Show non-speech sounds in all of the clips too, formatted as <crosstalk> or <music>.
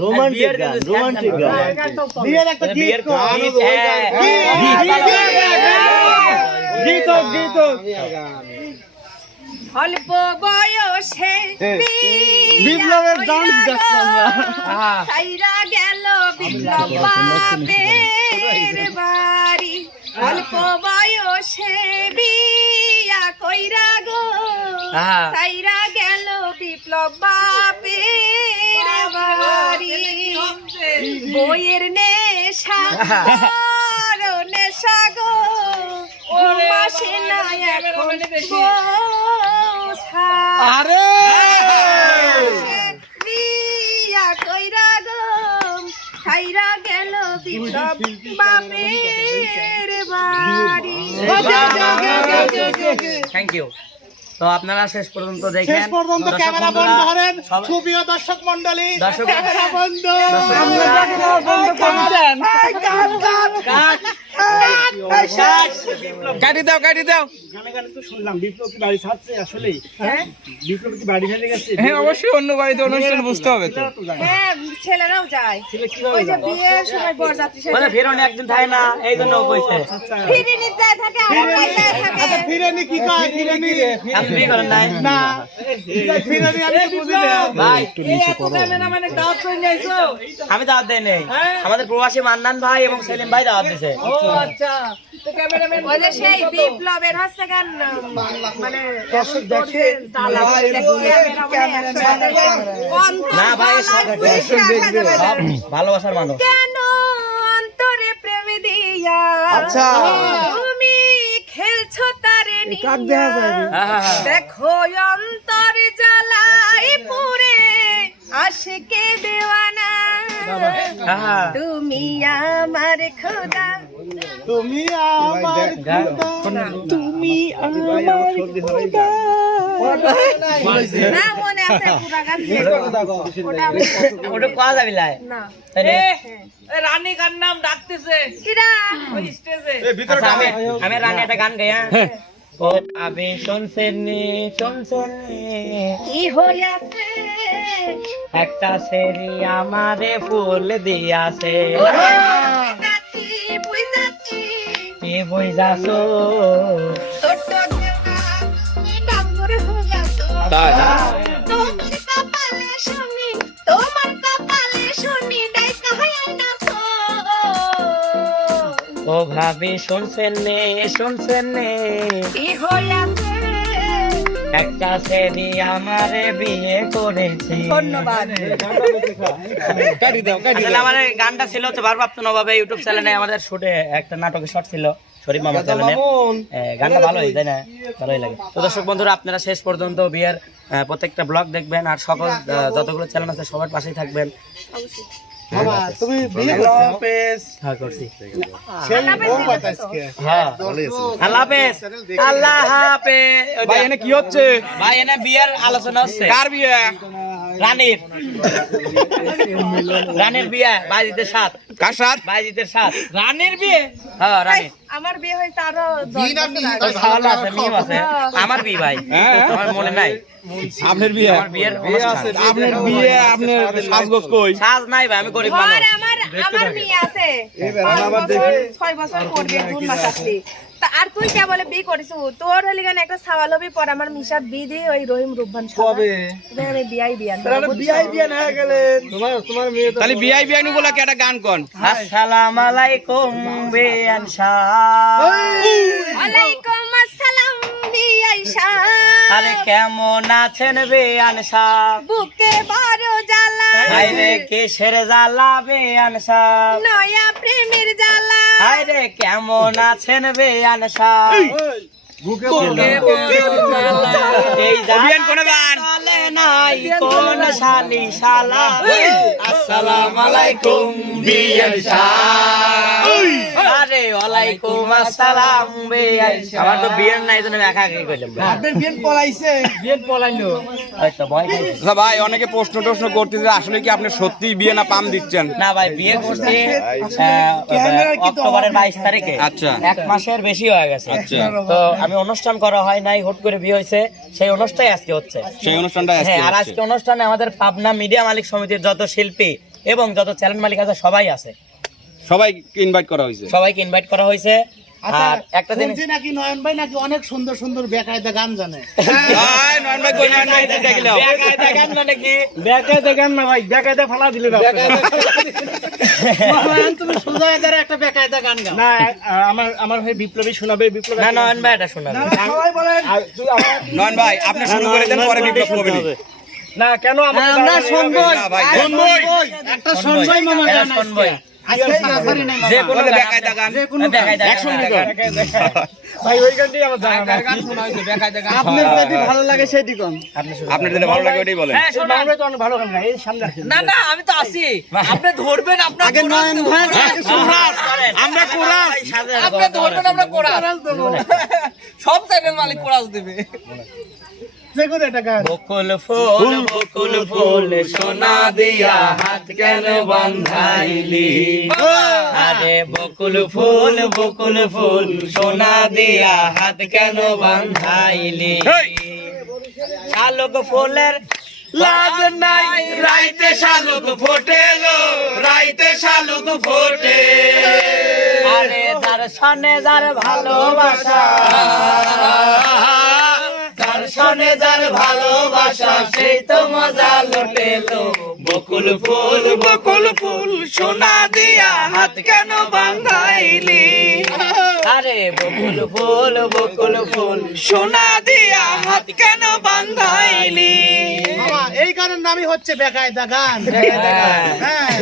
Romantic গান romantic গান। বিয়ের একটা বিয়ের গীত। কর। গীত হ্যাঁ গীত হোক, গীত হোক। অল্প বয়সে বিপ্লবের ডান্স সাইরা গেল বিপ্লব বাড়ি। অল্প বয়সে বিয়া কইরা গো। সাইরা গেল বিপ্লব বইয়ের নেশা <laughs> বড় নেশা গো। মাসে না এখন আরে! বিয়া কইরা গো খাইরা গেল বিপ্লব বাপের বাড়ি। থ্যাংক ইউ তো আপনারা শেষ পর্যন্ত শেষ দেখেন। পর্যন্ত দর্শক ক্যামেরা বন্ধ করেন। সুপ্রিয় দর্শক মন্ডলী দর্শক- ক্যামেরা বন্ধ। কাটি দাও কাটি দাও। গানে গানে তো শুনলাম বিপ্লব কি বাড়ি ছাড়ছে আসলে। হ্যাঁ? বিপ্লব কি বাড়ি ছেড়ে গেছে। হ্যাঁ অবশ্যই অন্য বাড়িতে অনুষ্ঠান বুঝতে হবে তো। হ্যাঁ ছেলেরাও যায়। একদিন থাকে না এই জন্য আমি দাওয়াত দেই নেই। আমাদের প্রবাসী মান্নান ভাই এবং সেলিম ভাই দাওয়াত ওই যে সেই বিপ্লবের হচ্ছে গান মানে দর্শক দেখে না ভাই সব সব ভালোবাসার মানুষ। কেন অন্তরে প্রেম দিয়া? আচ্ছা। তুমি খেলছো তারে নিয়া আহা। দেখো অন্তর জ্বালাই পুরে আশিকে দেওয়ানা। তুমি আমার খোদা। তুমি আমার তুমি আমার মনে আমি রানী কার নাম ডাকতেছে কিরা ওই স্টেজে আচ্ছা, আমি আমি রানী একটা গান গাই হ্যাঁ শুনছেন শুনছেন নি কি হইয়াছে একটা সেরি আমারে ফুল দিয়াছে হইয়া নাচো ও ভাবি শুনছেন নে শুনছেন নে। কি হইয়াছে একটা সেরি আমারে বিয়ে করেছে। ধন্যবাদ। কাটি দাও কাটি দাও। আমাদের গানটা ছিল হচ্ছে ভারপ্রাপ্ত নবাবে ইউটিউব চ্যানেলে আমাদের শুটে একটা নাটকের শর্ট ছিল শরীফ মামা চ্যানেলে। গানটা ভালোই তাই। না? ভালোই লাগে। তো দর্শক বন্ধুরা আপনারা শেষ পর্যন্ত বিয়ের প্রত্যেকটা ব্লগ দেখবেন আর সকল যতগুলো চ্যানেল আছে সবার পাশেই থাকবেন। বাবা, তুমি বিয়ে করছ? হ্যাঁ বাতাসকে। হ্যাঁ আল্লাহ হাফেজ। আল্লাহ ভাই এনে কি হচ্ছে? ভাই এনে বিয়ের আলোচনা হচ্ছে। কার বিয়ে? রানীর। রানীর বিয়ে বাইজিতের সাথ কার সাথ বাইজিতের সাথ রানীর বিয়ে? হ্যাঁ রানী আমার বিয়ে হয়েছে আরও আছে আছে। আমার বিয়ে ভাই। হ্যাঁ। মনে নাই? আপনার বিয়ে। আপনার বিয়ে আপনার সাজগোজ কই? সাজ নাই ভাই আমি গরিব মানুষ। আমার আমার মেয়ে আছে। ছয় বছর পড়বে জুন মাস আসলে আর তুই কে বলে বিয়ে করিস? তোর হলি গান একটা সাওয়াল হবি পর আমার মিশাত বিয়ে ওই রহিম রুববান কবে? আমি বিয়ান। বিয়ে না গেলে। তোমার তোমার মেয়ে তো তাহলে বিআই বলা কি একটা গান কোন? আসসালাম আলাইকুম বেয়ান ওয়ালাইকুম আসসালাম শাহ। আরে কেমন আছেন বেয়ান সাহ বুকে বড় জ্বালা। কেসের জ্বালা বেয়ান নয়া প্রেমের জ্বালা। হাইরে কেমন আছেন বেয়ান সাহ? আসসালামালাইকুম অভিয়ান কোন গান? চলে নাই কোন শালা আসসালাম আলাইকুম বিয়ান আরে ওয়ালাইকুম আসসালাম বে আমার তো বিয়ের নাই জন্য আমি একা একাই কইলাম আপনার বিয়ে পলাইছে। বিয়ে পলাইলো। ভয় খাইছি। আচ্ছা ভাই অনেকে প্রশ্ন টশ্ন করতেছে আসলে কি আপনি সত্যি বিয়ে না পাম দিচ্ছেন? না ভাই বিয়ে করছি অক্টোবরের বাইশ তারিখে। আচ্ছা। এক মাসের বেশি হয়ে গেছে। আচ্ছা। তো আমি অনুষ্ঠান করা হয় নাই হুট করে বিয়ে হয়েছে। সেই অনুষ্ঠানই আজকে হচ্ছে। সেই অনুষ্ঠানটা আজকে হ্যাঁ আর আজকে অনুষ্ঠানে আমাদের পাবনা মিডিয়া মালিক সমিতির যত শিল্পী এবং যত চ্যানেল মালিক আছে সবাই আছে। সবাই ইনভাইট করা হয়েছে। সবাইকে ইনভাইট করা হয়েছে। আচ্ছা আর একটা জিনিস নাকি নয়ন ভাই? নাকি অনেক সুন্দর সুন্দর বেকায়দা গান জানে? নয়ন ভাই কই? নয়ন ভাই বেকায়দা গান কি? বেকায়দা গান না ভাই বেকায়দা ফালা দিলে তুমি সোজা এদের একটা বেকায়দা গান গাও। না আমার আমার ভাই বিপ্লবী শোনাবে বিপ্লবী না নয়ন ভাই এটা শোনাবে। নয়ন ভাই আপনি শুরু করে দেন পরে বিপ্লব কবিনি না কেন আমরা ভাই শুনবই একটা শুনবই মামা শুনবই। আজকে সারাসারি নাই যে কোনো বলে গান- যে কোনো বেকায়দা গান। ভাই ওই গানটি আমার জানা না আপনার যদি ভালো লাগে সেটি কোন আপনার যেটা ভালো লাগে ওটাই বলেন। হ্যাঁ, শোনো। বাংলায় তো অনেক ভালো গান গায় সামনে না না আমি তো আছি আপনি ধরবেন আপনার আগে নয়ন ভাই আমরা কোরআন আপনি ধরবেন আমরা কোরআন সব চ্যানেল মালিক কোরআন দেবে। বকুল ফুল বকুল ফুল সোনা দিয়া হাত কেন বান্ধাইলি? আরে বকুল ফুল বকুল ফুল সোনা দিয়া হাত কেন বান্ধাইলি? শালক ফুলের লাজ নাই রাইতে শালুক ফোটেলো রাইতে শালুক ফোটে। আরে যার সনে যার ভালোবাসা। সনে যার ভালোবাসা সেই তো মজা লুটেলো বকুল ফুল বকুল ফুল সোনা দিয়া হাত কেন বান্ধাইলি আরে বকুল ফুল বকুল ফুল সোনা দিয়া হাত কেন বান্ধাইলি এই গানের নামই হচ্ছে বেকায়দা গান। হ্যাঁ।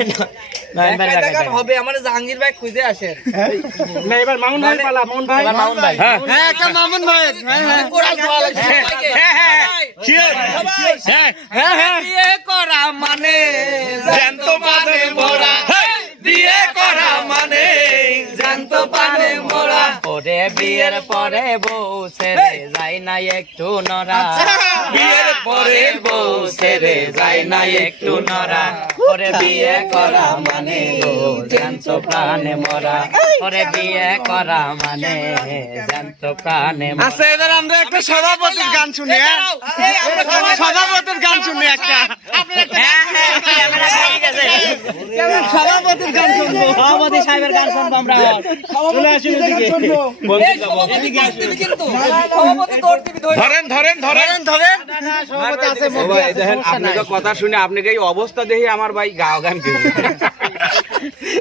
হবে আমার জাহাঙ্গীর ভাই খুঁজে আসেন না এবার মামুন ভাই পালা মামুন ভাই। মামুন ভাই। হ্যাঁ। একটা মামুন ভাই। বিয়ে করা মানে জ্যান্ত মানে মরা বিয়ে করা মানে জ্যান্ত ওরে বিয়ের পরে বউ ছেড়ে যাই না একটু নরা বিয়ের পরে বউ ছেড়ে যাই না একটু নরা ওরে বিয়ে করা মানে জ্যান্ত প্রাণে মরা। ওরে বিয়ে করা মানে জ্যান্ত প্রাণে মরা। আচ্ছা এবার আমরা একটা সভাপতির গান শুনি হ্যাঁ? সভাপতির গান শুনি একটা। সভাপতির গান শুনব। সভাপতি সাহেবের গান শুনব আমরা। চলে আসুন এদিকে। এই সভাপতি দৌড় দিবি কিন্তু। সভাপতি দৌড় দিবি ধরে ধরেন ধরেন ধরেন। ধরেন সভাপতি আছে ও ভাই দেখেন আপনাকে কথা শুনে আপনাকে এই অবস্থা দেখে আমার ভাই গাও গান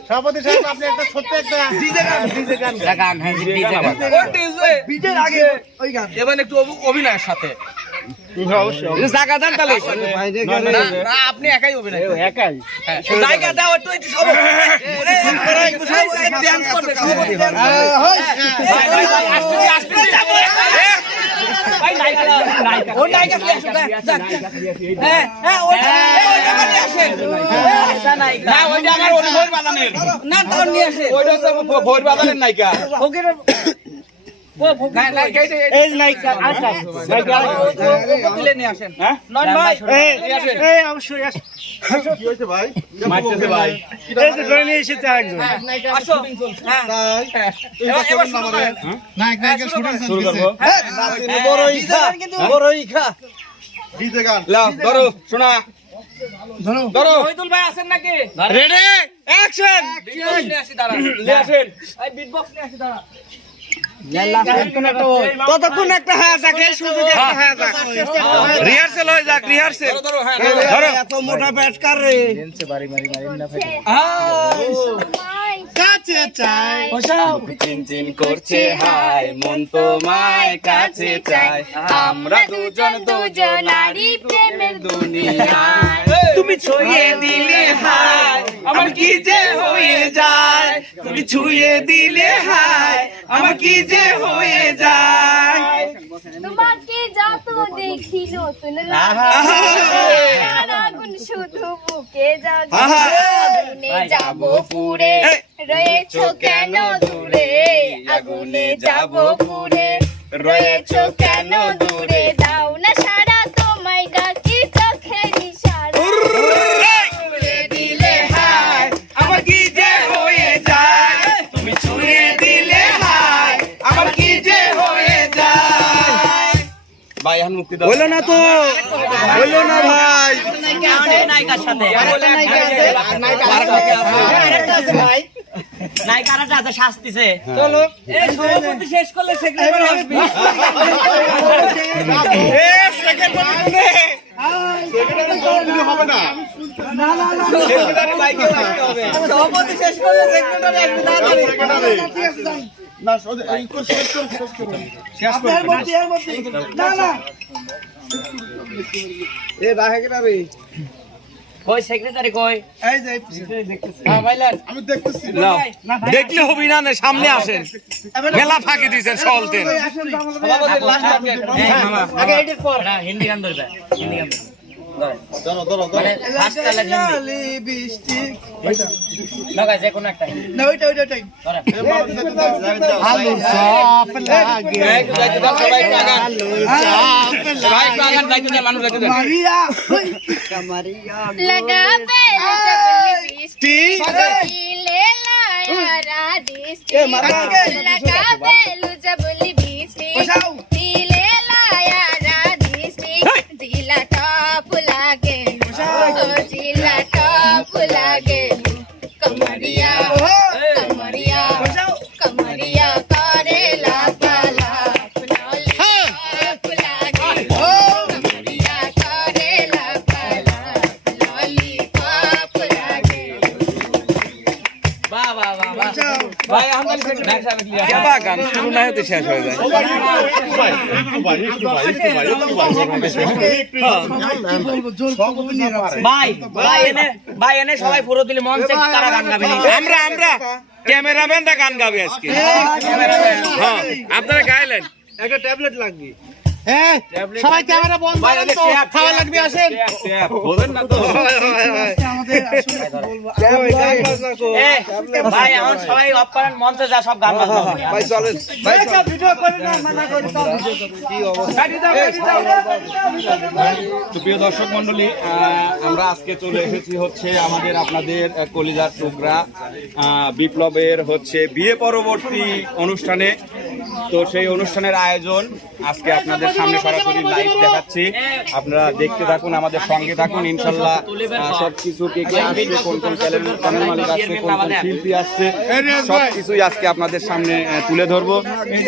সভাপতি সাহেব আপনি একটা ছোট্ট একটা ডিজে গান ডিজে গান। গান হ্যাঁ ডিজে গান। কোন ডিজে। বিজের আগে ওই গান। এবার একটু অভিনয়ের সাথে। জায়গা দেন তাহলে আপনি একাই। একাই হ্যাঁ, জায়গা দাও একটু একটু সব। হ্যাঁ, হ্যাঁ। না তাও নিয়ে। ওইটা ভোর বাদানের নায়িকা ধরো শোনা ধরো ধরো মহিদুল ভাই আছেন নাকি রেডি অ্যাকশন নিয়ে আসি নিয়ে আসেন বিটবক্স নিয়ে আসি দাঁড়া ততক্ষণ একটা হ্যাঁ যাকে সুযোগ একটা হ্যাঁ। যাক। রিহার্সেল হয়ে যাক রিহার্সেল। ধরো, ধরো হ্যাঁ এত মোটা ব্যাটকার রে। কাছে চাই চিনচিন করছে হাই মন তোমায় কাছে চায় আমরা দুজন প্রেমের দুনিয়ায়। তুমি ছুঁয়ে দিলে হাই আমার কি যে হয়ে যায়? তুমি ছুঁয়ে দিলে হাই আমার কি যে হয়ে যায়? তোমাকে যত দেখি নতুন আগুন শুধু বুকে যাব। পুরে রয়েছো কেন দূরে? আগুনে যাব পুরে। রয়েছো কেন দূরে? দাও না সারা তোমায় ডাকি চোখের ইশারা। দিলে হায় আমার কি যে হয়ে যায়? তুমি ছুঁয়ে দিলে হায় আমার কি যে হয়ে যায়? ভাই এখন মুক্তি দাও। হইল না তো হইল না ভাই। নায়িকার সাথে নায়িকারা আছে শাস্তিছে। চলো। এই সভাপতি শেষ করলে সেক্রেটারি আসবে। সভাপতি শেষ করলে সেক্রেটারি আসবে তাড়াতাড়ি। এ রাহে কেনা রে? কই সেক্রেটারি কই দেখলে হবি না না সামনে আসেন। মেলা ফাঁকি দিয়েছেন সলতেন পর হিন্দি গান ধরবে। হিন্দি গান লাগা পেলু জবলি সেক্রেটারি গান হয়ে এনে সবাই পুরো গাবে আমরা আমরা গান গাবে আজকে হ্যাঁ আপনারা গাইলেন একটা ট্যাবলেট লাগবে হ্যাঁ সবাই ক্যামেরা বন্ধ খাওয়া লাগবে আসেন। বলেন না তো। আমাদের আসলে বলব? ওই গান বাজনা কো এ, ভাই এখন সবাই অফ করেন মঞ্চে যা সব গান ভাই চলেন ভিডিও করে না মানা করে কি অবস্থা প্রিয় দর্শক মন্ডলী আমরা আজকে চলে এসেছি হচ্ছে আমাদের আপনাদের কলিজার টুকরা বিপ্লবের হচ্ছে বিয়ে পরবর্তী অনুষ্ঠানে। তো সেই অনুষ্ঠানের আয়োজন আজকে আপনাদের সামনে সরাসরি লাইভ দেখাচ্ছি। আপনারা দেখতে থাকুন, আমাদের সঙ্গে থাকুন। ইনশাল্লাহ সব কিছু কে কে আসছে, কোন কোন চ্যানেল চ্যানেল মালিক আসছে, কোন কোন শিল্পী আসছে সব কিছুই আজকে আপনাদের সামনে তুলে ধরবো।